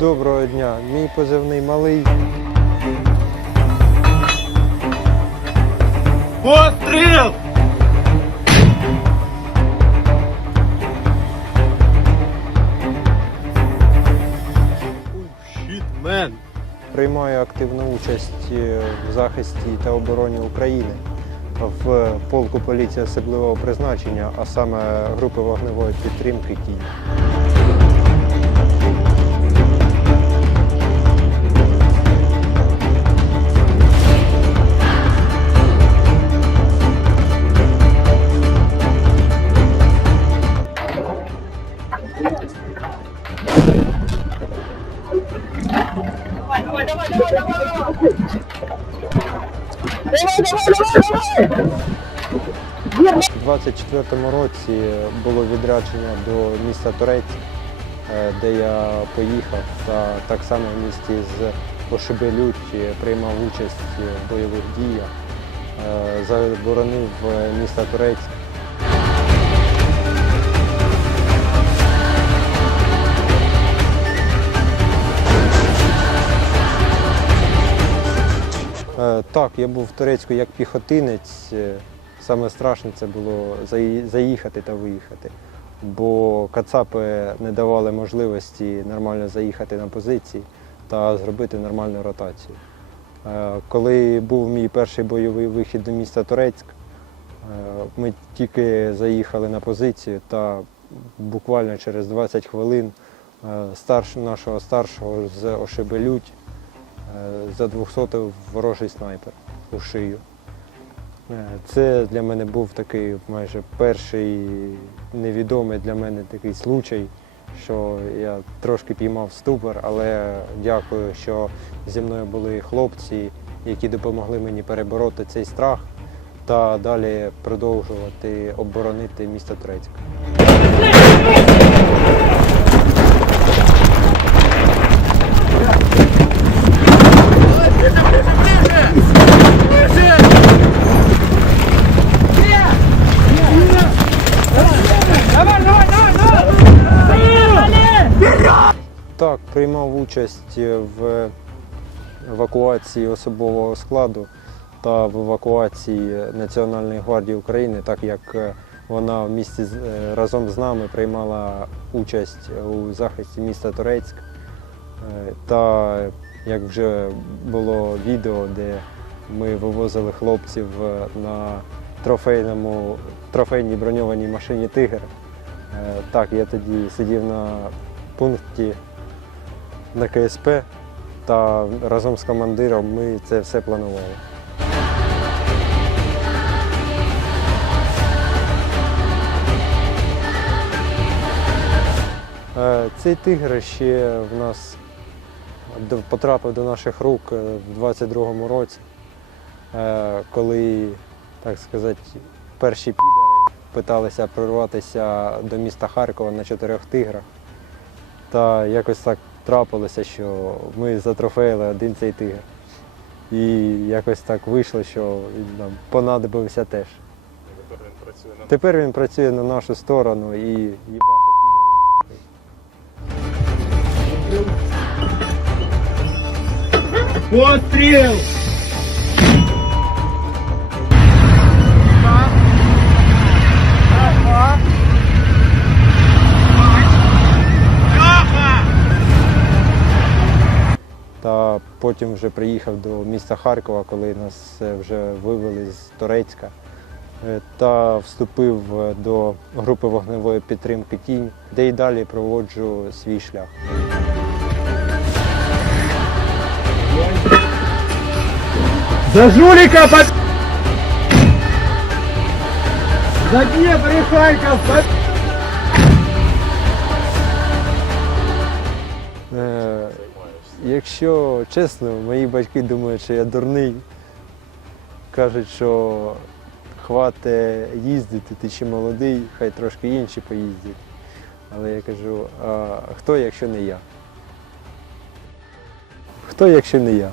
Доброго дня. Мій позивний малий. Постріл! Мен! Приймаю активну участь е, в захисті та обороні України в полку поліції особливого призначення, а саме групи вогневої підтримки Кінь. У 24-му році було відрядження до міста Турець, е, де я поїхав, та так само в місті з Ошибелють приймав участь в бойових діях, Е, заборонив е, міста Турецьк. Так, я був в Турецьку як піхотинець. Е, Саме страшне це було заїхати та виїхати, бо кацапи не давали можливості нормально заїхати на позиції та зробити нормальну ротацію. Е, Коли був мій перший бойовий вихід до міста Турецьк, е, ми тільки заїхали на позицію та буквально через 20 хвилин е, старш, нашого старшого з Ошибелють е, за 200 ворожий снайпер у шию. Е, Це для мене був такий майже перший невідомий для мене такий случай, що я трошки піймав ступор, але дякую, що зі мною були хлопці, які допомогли мені перебороти цей страх та далі продовжувати оборонити місто Турецьк. Так, приймав участь в евакуації особового складу та в евакуації Національної гвардії України, так як е, вона в місті е, разом з нами приймала участь у захисті міста Турецьк. Е, Та як вже було відео, де ми вивозили хлопців на трофейному, трофейній броньованій машині Тигр. Так, я тоді сидів на пункті на КСП та разом з командиром ми це все планували. Е, Цей тигр ще в нас потрапив до наших рук е, в 22-му році, е, коли, так сказати, перші підари питалися прорватися до міста Харкова на чотирьох тиграх. Та якось так трапилося, що ми затрофеїли один цей тигр. І якось так вийшло, що він нам понадобився теж. Тепер він працює на нашу сторону і їбаше. Постріл! Потім вже приїхав до міста Харкова, коли нас е, вже вивели з Турецька. Е, Та вступив е, до групи вогневої підтримки Тінь, де й далі проводжу свій шлях. За жулика под... За Днепр и Якщо чесно, мої батьки думають, що я дурний. Кажуть, що хватить їздити, ти ще молодий, хай трошки інші поїздять. Але я кажу, а хто, якщо не я? Хто, якщо не я?